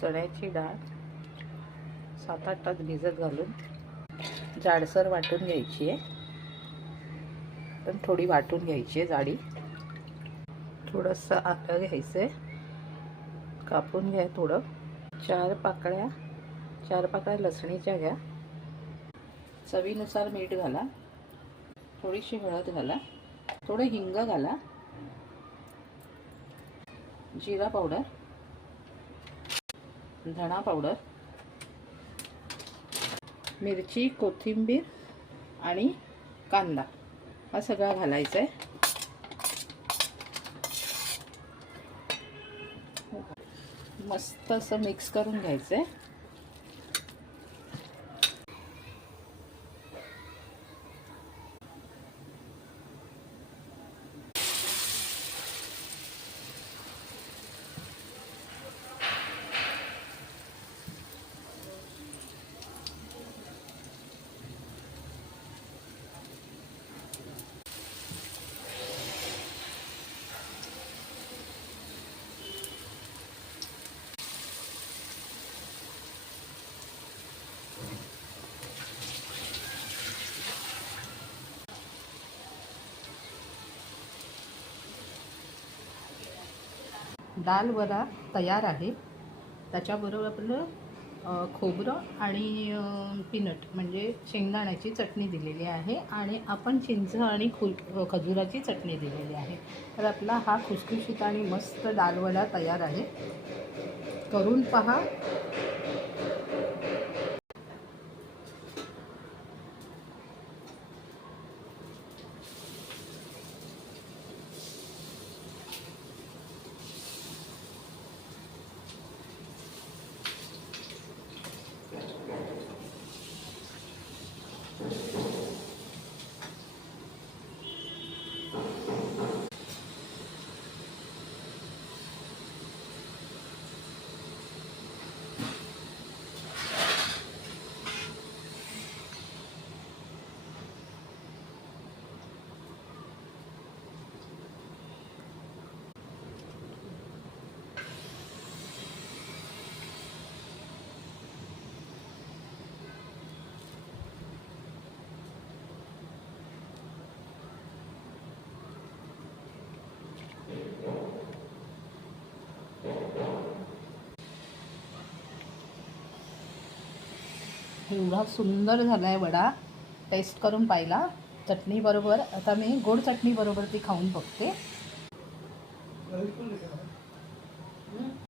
चण्याची डाळ 7-8 तास भिजत घालून जाडसर वाटून घ्यायची आहे. पण थोडी वाटून घ्यायची आहे जाडी. थोडंसं आलं घ्यायचं आहे, कापून घ्या थोडं. 4 पाकळ्या लसणीच्या घ्या. चवीनुसार मीठ घाला, थोडीशी हळद घाला, थोडं हिंग घाला, जिरा पावडर, धणा पावडर, मिरची, कोथिंबीर आणि कांदा हा सगळा घालायचा आहे. मस्त असं मिक्स करून घ्यायचं आहे. दाल वडा तयार आहे. त्याच्याबरोबर आपलं खोबरं आणि पीनट म्हणजे शेंगदाण्याची चटणी दिलेली आहे आणि आपण चिंच आणि खजुराची चटणी दिलेली आहे. तर आपला हा खुसखुशीत आणि मस्त दाल वडा तयार आहे. करून पहा. एवढा सुंदर झाला आहे वडा. टेस्ट करून पाहिला चटणी बरोबर. आता मी गोड चटणी बरोबर ती खाऊन बघते.